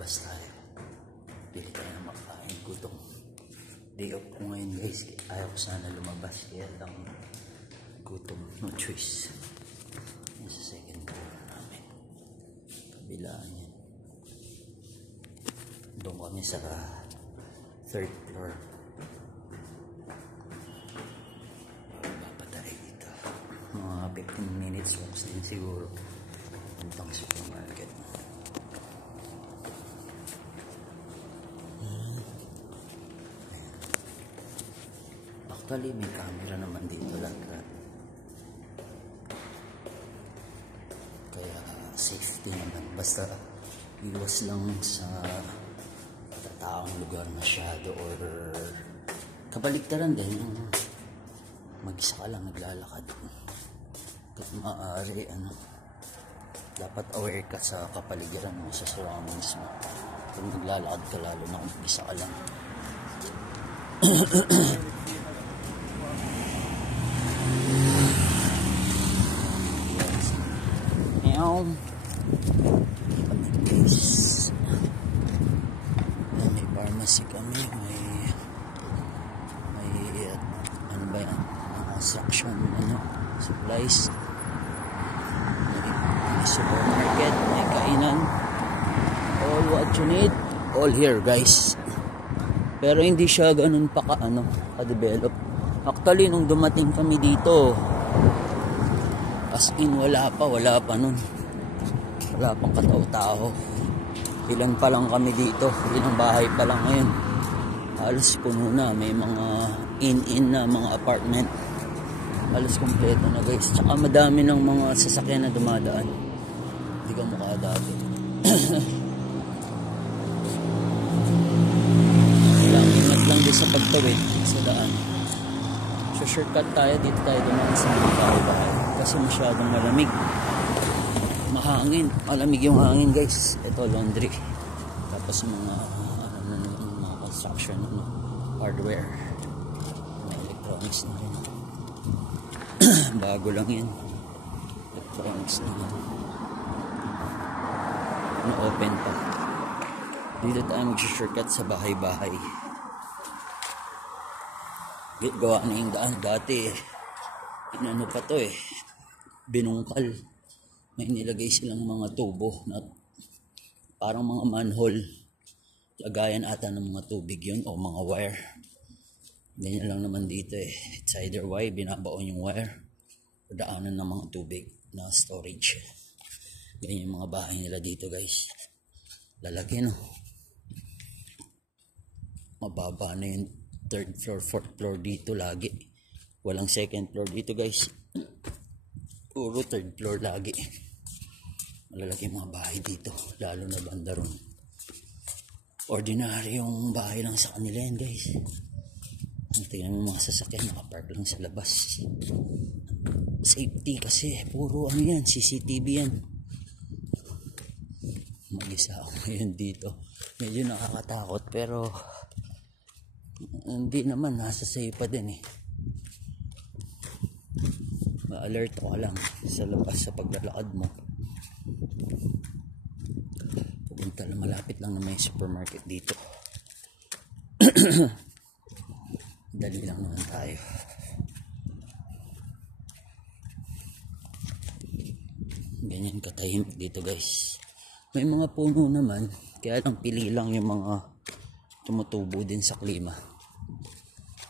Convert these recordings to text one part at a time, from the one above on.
labas tayo. Bili tayo ng makain. Gutom. Day off ko ngayon guys. Ayaw ko sana lumabas. Kaya lang gutom. No choice. Yan sa second floor namin. Kabilaan yan. Doon kami sa third floor. Bababa tayo dito. Mga 15 minutes walks din siguro. Puntang supermarket. Actually, may camera naman dito lahat. Kaya safety naman. Basta iwas lang sa matataong lugar masyado or kabaliktaran din yung mag-isa ka lang naglalakad. Kung maaari, dapat aware ka sa kapaligiran mo, sa surroundings mo. Kung naglalakad ka, lalo na kung mag-isa ka lang. May pharmacy kami, may ano ba yan, construction supplies, may supermarket, may kainan, all what you need, all here guys. Pero hindi siya ganun pa ka-develop. Actually nung dumating kami dito, as in wala pa nun. Wala pang katao-tao. Ilan pa lang kami dito. Ilang bahay pa lang ngayon. Halos puno na. May mga in na mga apartment. Halos kompleto na guys. Tsaka madami ng mga sasakyan na dumadaan. Hindi ka mukha dati. Ingat lang din sa pagtawid sa daan. So shortcut tayo. Dito tayo dumaan sa mga bahay-bahay. Kasi masyadong malamig. Mahangin, malamig yung hangin guys. Ito laundry. Tapos mga mga construction, hardware, may electronics na rin. Bago lang yan. Electronics na rin. Open pa. Dito tayo mag-shortcut sa bahay-bahay. Gawa na yung daan. Dati inano pa to binungkal. May nilagay silang mga tubo na parang mga manhole. Lagayan ata ng mga tubig yun o mga wire. Ganyan lang naman dito It's either way, binabaon yung wire o daanan ng mga tubig na storage. Ganyan yung mga bahay nila dito guys. Lalaki mababa na yung third floor, fourth floor dito lagi. Walang second floor dito guys. Puro third floor lagi. Malalaki mga bahay dito, lalo na banda ron. Ordinary yung bahay lang sa kanila yan guys. Tingnan mo mga sasakyan, nakapark lang sa labas. Safety kasi, puro yan, CCTV yan. Mag-isa ako ngayon dito. Medyo nakakatakot pero hindi naman, nasa safe pa din Ma-alert ka lang sa labas sa paglalakad mo. Pupunta lang, malapit lang na may supermarket dito. Dali lang naman tayo. Ganyan katahimik dito guys. May mga puno naman, kaya lang pili lang yung mga tumutubo din sa klima.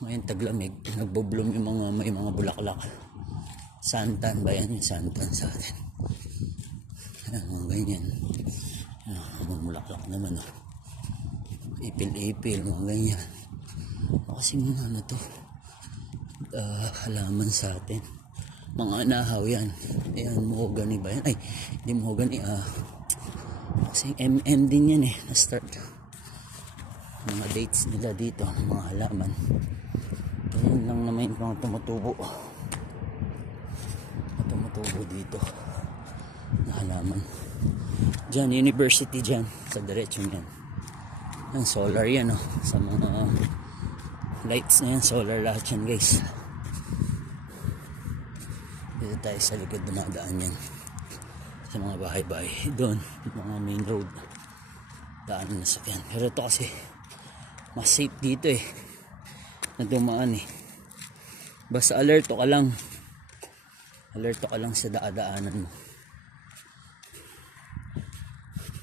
Ngayon taglamig, nagbo-bloom yung may mga bulaklak. Santan ba yan? Yung santan sa atin. Mga ganyan. Mamulaklak naman Ipil-ipil, mga ganyan. Kasi mga to halaman sa atin. Mga nahaw yan. Ayan, mahogany ba yan? Ay, hindi mahogany. Kasi MM din yan na-start. Mga dates nila dito, mga halaman. Ayan lang naman yung mga tumutubo. Dito na halaman. Diyan, university dyan sa diretsyon yan. Yan, solar yan sa mga lights na yan, solar lahat yan guys. Dito tayo sa likod dumadaan yan sa mga bahay-bahay. Doon, mga main road. daan na sakyan. Pero ito kasi mas safe dito eh na dumaan eh. Basta alerto ka lang sa daanan mo.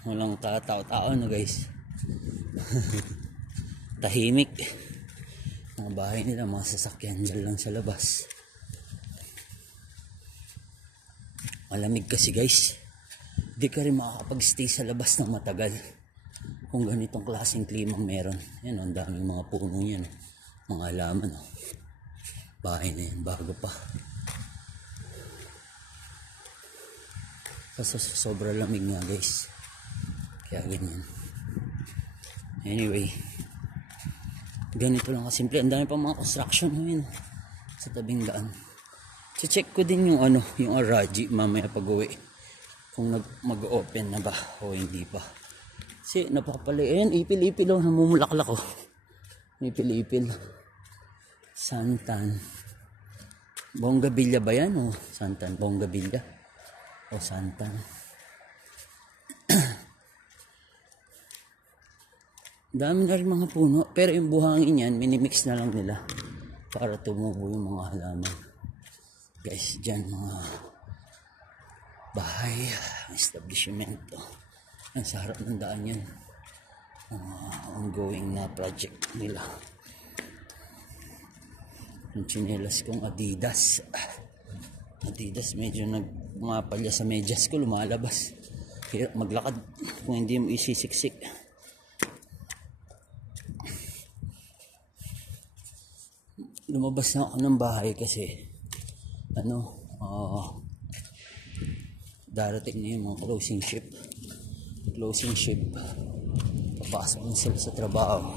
Walang katao-tao na guys. Tahimik. Mga bahay nila, mga sasakyan dyan lang sa labas. Malamig kasi guys. Di ka rin makakapag-stay sa labas ng matagal kung ganitong klaseng klimang meron. Yan, ang daming mga puno yan. Mga halaman. Oh. Bahay na yan, bago pa. Kasi sobrang lamig nga guys. Kaya ganyan. Anyway, ganito lang kasimple. Ang dami pa mga construction ngayon sa tabing daan. Check ko din yung yung Araji mamaya pag uwi. Kung mag-open na ba o hindi pa. Kasi napakapali. Ayan, ipil-ipil o. Namumulaklak o. Ipil-ipil. Santan. Bonggabilya ba yan o? Santan, Bonggabilya. O santan. Dami na rin mga puno. Pero yung buhangin yan, minimix na lang nila. Para tumubo yung mga halaman. Guys, dyan mga bahay, establishment. Ang sa harap ng daan yan. Ongoing na project nila. Yung tsinelas kong Adidas. Adidas medyo nagmapalya sa medyas ko, lumalabas. Hirap maglakad kung hindi mo isisiksik. Lumabas na ako ng bahay kasi darating na yung mga closing shift. Papasok na sila sa trabaho.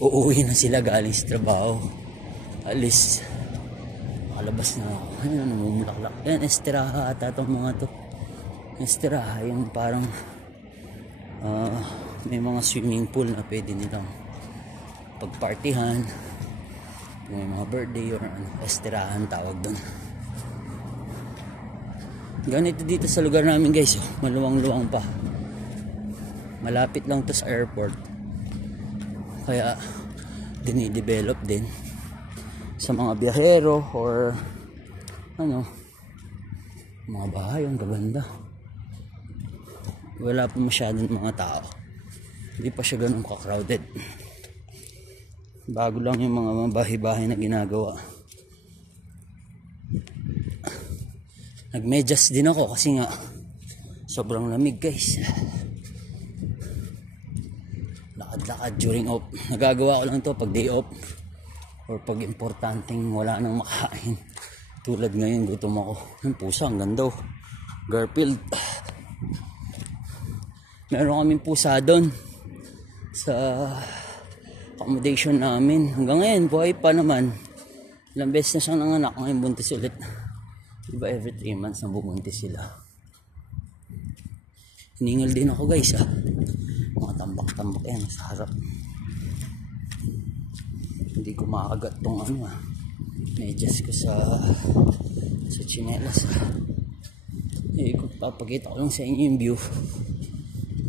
Uuwi na sila galing sa trabaho. Alis. Makalabas na ako. Ayun, namumulaklak. Yan, estiraha ata itong mga to. Estiraha, yung parang may mga swimming pool na pwede nilang pagpartihan. May mga birthday or estirahan tawag doon. Ganito dito sa lugar namin guys. Maluwang-luwang pa. Malapit lang to sa airport. Kaya dinidevelop din sa mga biyahero or mga bahay. Ang gaganda. Wala pa masyadong mga tao. Hindi pa siya ganun ka-crowded. Bago lang yung mga bahay-bahay na ginagawa. Nagmedyas din ako kasi nga sobrang lamig guys. Lakad-lakad during off. Nagagawa ko lang to pag day off or pag importanteng wala nang makain. Tulad ngayon, gutom ako. Yung pusa, ang ganda. Garfield. Meron kaming pusa doon sa accommodation namin. Hanggang ngayon, buhay pa naman. Ilang beses na siyang nanganak, ngayon buntis ulit. Diba every 3 months na bubuntis sila. Hiningal din ako guys mga tambak-tambak yan sa harap. Hindi ko makagat tong medyas ko sa tsinelas kung papakita ko lang sa inyo yung view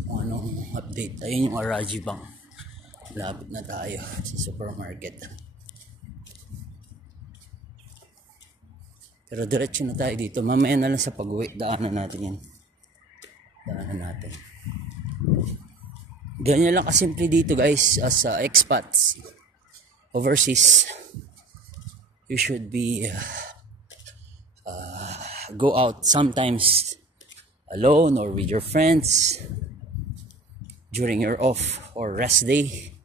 kung anong update. Ayun yung Araji Bank. Lapit na tayo sa supermarket. Pero diretso na tayo dito. Mamaya na lang sa pag-uwi. Daanan natin yan. Ganyan lang kasimple dito guys. As expats overseas, you should be go out sometimes alone or with your friends during your off or rest day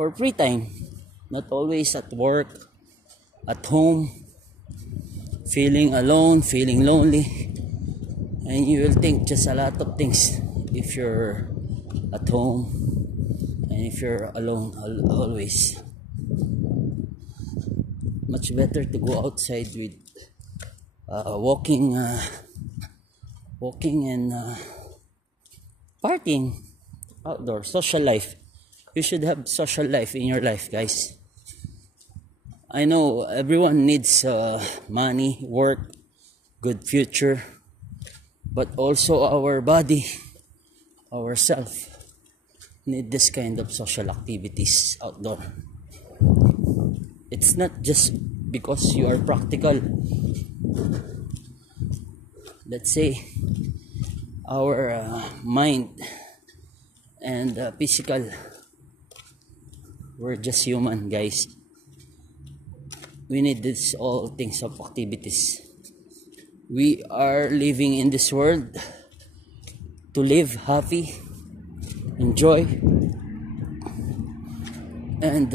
or free time. Not always at work, at home, feeling alone, feeling lonely, and you will think just a lot of things if you're at home and if you're alone always. Much better to go outside with walking and partying outdoor. Social life. You should have social life in your life, guys. I know everyone needs money, work, good future, but also our body, ourselves need this kind of social activities outdoor. It's not just because you are practical. Let's say our mind and physical, we're just human, guys. We need this all things of activities. We are living in this world to live happy, enjoy, and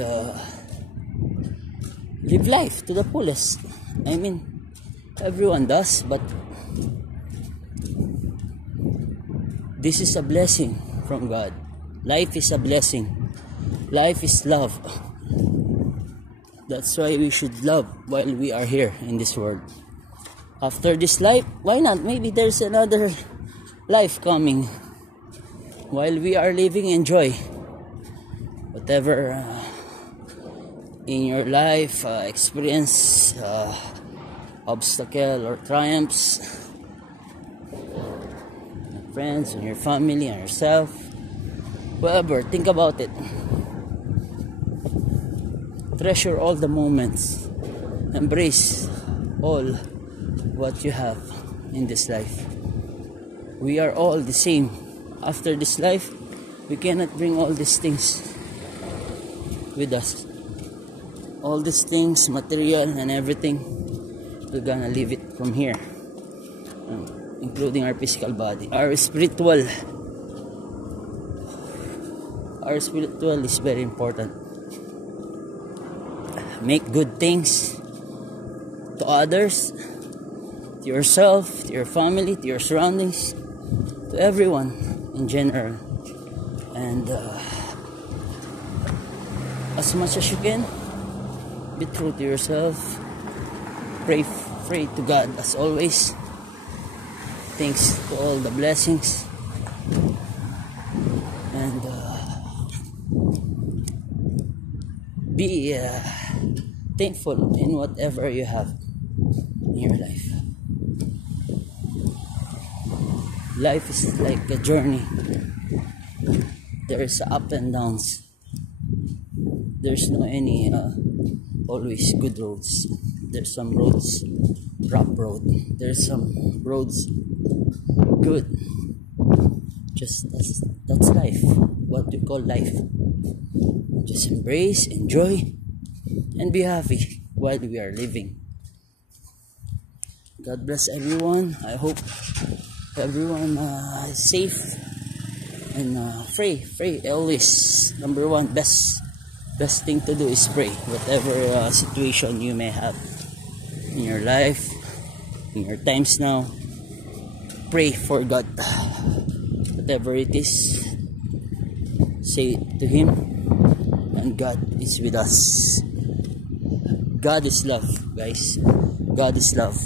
live life to the fullest. I mean, everyone does, but this is a blessing from God. Life is a blessing. Life is love. That's why we should love while we are here in this world. After this life, why not? Maybe there's another life coming. While we are living, enjoy whatever in your life experience, obstacle or triumphs, your friends and your family and yourself, whoever. Think about it. Treasure all the moments. Embrace all what you have in this life. We are all the same. After this life, we cannot bring all these things with us. All these things, material and everything, we're gonna leave it from here, including our physical body. Our spiritual is very important. Make good things to others, to yourself, to your family, to your surroundings, to everyone in general. And as much as you can, be true to yourself. Pray to God as always. Thanks to all the blessings. And be thankful in whatever you have in your life. Life is like a journey. There is ups and downs. There's no any always good roads. There's some roads rough road. There's some roads good. Just that's life. What we call life. Just embrace, enjoy, and be happy while we are living. God bless everyone. I hope everyone is safe and pray always. Number one, best thing to do is pray. Whatever situation you may have in your life, in your times now, pray for God. Whatever it is, say it to Him, and God is with us. God is love, guys. God is love.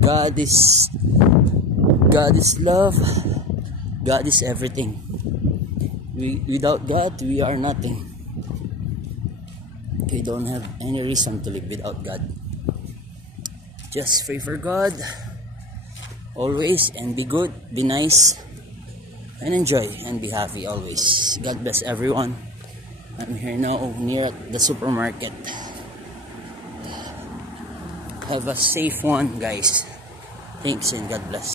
God is love. God is everything. Without God, we are nothing. We don't have any reason to live without God. Just pray for God always, and be good, be nice, and enjoy, and be happy always. God bless everyone. I'm here now near at the supermarket. Have a safe one, guys. Thanks and God bless.